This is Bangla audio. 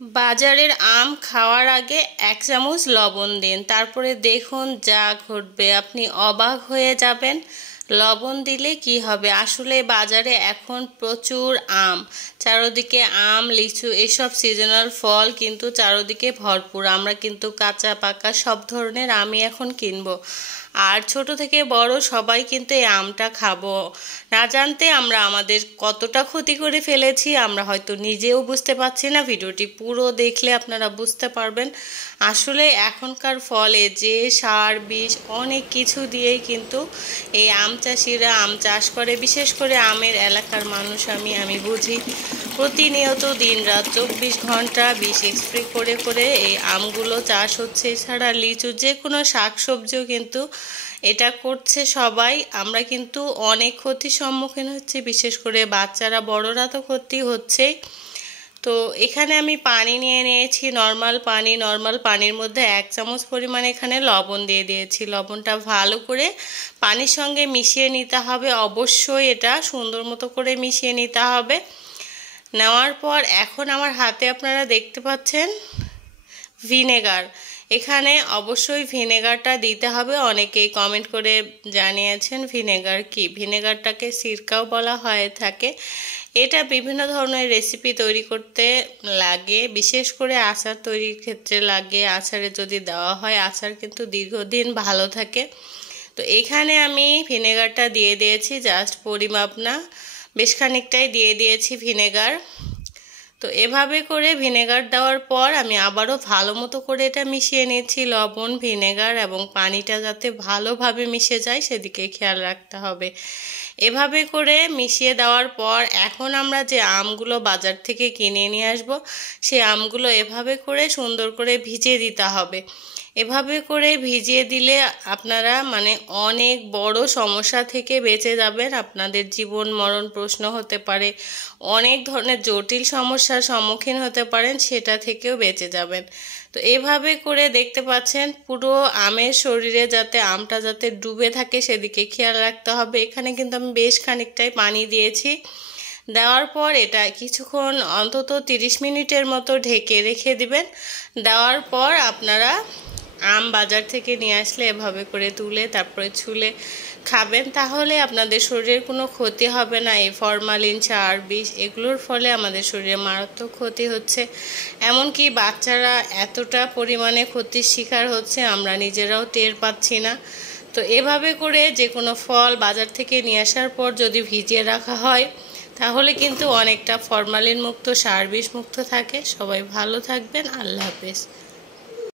বাজারের আম খাওয়ার আগে 1 চামচ লবণ দিন, তারপরে দেখুন যা ঘটবে, আপনি অবাক হয়ে যাবেন। লবণ দিলে কি হবে? আসলে বাজারে এখন প্রচুর আম, চারদিকে আম, লিচু, এসব সিজনাল ফল কিন্তু চারদিকে ভরপুর। আমরা কিন্তু কাঁচা পাকা সব ধরনের আমই এখন কিনবো। আর ছোট থেকে বড় সবাই কিন্তু এই আমটা খাবো। না জানতে আমরা আমাদের কতটা ক্ষতি করে ফেলেছি আমরা হয়তো নিজেও বুঝতে পারছি না। ভিডিওটি পুরো দেখলে আপনারা বুঝতে পারবেন। আসলে এখনকার ফলে যে সার বিষ অনেক কিছু দিয়েই কিন্তু এই আম চাষিরা আম চাষ করে। বিশেষ করে আমের এলাকার মানুষ আমি বুঝি প্রতিনিয়ত দিনরাত 24 ঘন্টা বিষ স্প্রে করে করে এই আমগুলো চাষ হচ্ছে। এছাড়া লিচু, যে কোনো শাকসবজিও কিন্তু এটা করছে সবাই। আমরা কিন্তু অনেক ক্ষতির সম্মুখীন হচ্ছে, বিশেষ করে বাচ্চারা, বড়রা তো ক্ষতি হচ্ছেই। তো এখানে আমি পানি নিয়ে নিয়েছি, নর্মাল পানির মধ্যে 1 চামচ পরিমাণ এখানে লবণ দিয়ে দিয়েছি। লবণটা ভালো করে পানির সঙ্গে মিশিয়ে নিতে হবে। অবশ্যই এটা সুন্দর মতো করে মিশিয়ে নিতে হবে। নেওয়ার পর এখন আমার হাতে আপনারা দেখতে পাচ্ছেন ভিনেগার। এখানে অবশ্যই ভিনেগারটা দিতে হবে। অনেকেই কমেন্ট করে জানিয়েছেন ভিনেগার কি। ভিনেগারটাকে সিরকাও বলা হয়ে থাকে। এটা বিভিন্ন ধরনের রেসিপি তৈরি করতে লাগে, বিশেষ করে আচার তৈরির ক্ষেত্রে লাগে। আচারে যদি দেওয়া হয় আচার কিন্তু দীর্ঘদিন ভালো থাকে। তো এখানে আমি ভিনেগারটা দিয়ে দিয়েছি, জাস্ট পরিমাপ না, বেশ খানিকটাই দিয়ে দিয়েছি ভিনেগার। তো এভাবে করে ভিনেগার দেওয়ার পর আমি আবারও ভালো মতো করে এটা মিশিয়ে নিচ্ছি। লবণ, ভিনেগার এবং পানিটা যাতে ভালোভাবে মিশে যায় সেদিকে খেয়াল রাখতে হবে। এভাবে করে মিশিয়ে দেওয়ার পর এখন আমরা যে আমগুলো বাজার থেকে কিনে নিয়ে আসব, সেই আমগুলো এভাবে করে সুন্দর করে ভিজিয়ে দিতে হবে। এভাবে করে ভিজিয়ে দিলে আপনারা অনেক বড় সমস্যা থেকে বেঁচে যাবেন। আপনাদের জীবন মরণ প্রশ্ন হতে পারে, অনেক ধরনের জটিল সমস্যার সম্মুখীন হতে পারেন, সেটা থেকেও বেঁচে যাবেন। তো এভাবে করে দেখতে পাচ্ছেন পুরো আমের শরীরে যাতে আমটা যাতে ডুবে থাকে সেদিকে খেয়াল রাখতে হবে। এখানে কিন্তু আমি বেশ খানিকটাই পানি দিয়েছি। দেওয়ার পর এটা কিছুক্ষণ অন্তত 30 মিনিটের মতো ঢেকে রেখে দিবেন। দেওয়ার পর আপনারা আম বাজার থেকে নিয়ে আসলে এভাবে করে তুলে তারপরে ছুলে খাবেন, তাহলে আপনাদের শরীরের কোনো ক্ষতি হবে না। এই ফরমালিন, সার, বিষ এগুলোর ফলে আমাদের শরীরে মারাত্মক ক্ষতি হচ্ছে। এমনকি বাচ্চারা এতটা পরিমাণে ক্ষতির শিকার হচ্ছে আমরা নিজেরাও টের পাচ্ছি না। তো এভাবে করে যে কোনো ফল বাজার থেকে নিয়ে আসার পর যদি ভিজিয়ে রাখা হয় তাহলে কিন্তু অনেকটা ফরমালিন মুক্ত, সার বিষ মুক্ত থাকে। সবাই ভালো থাকবেন। আল্লাহ হাফেজ।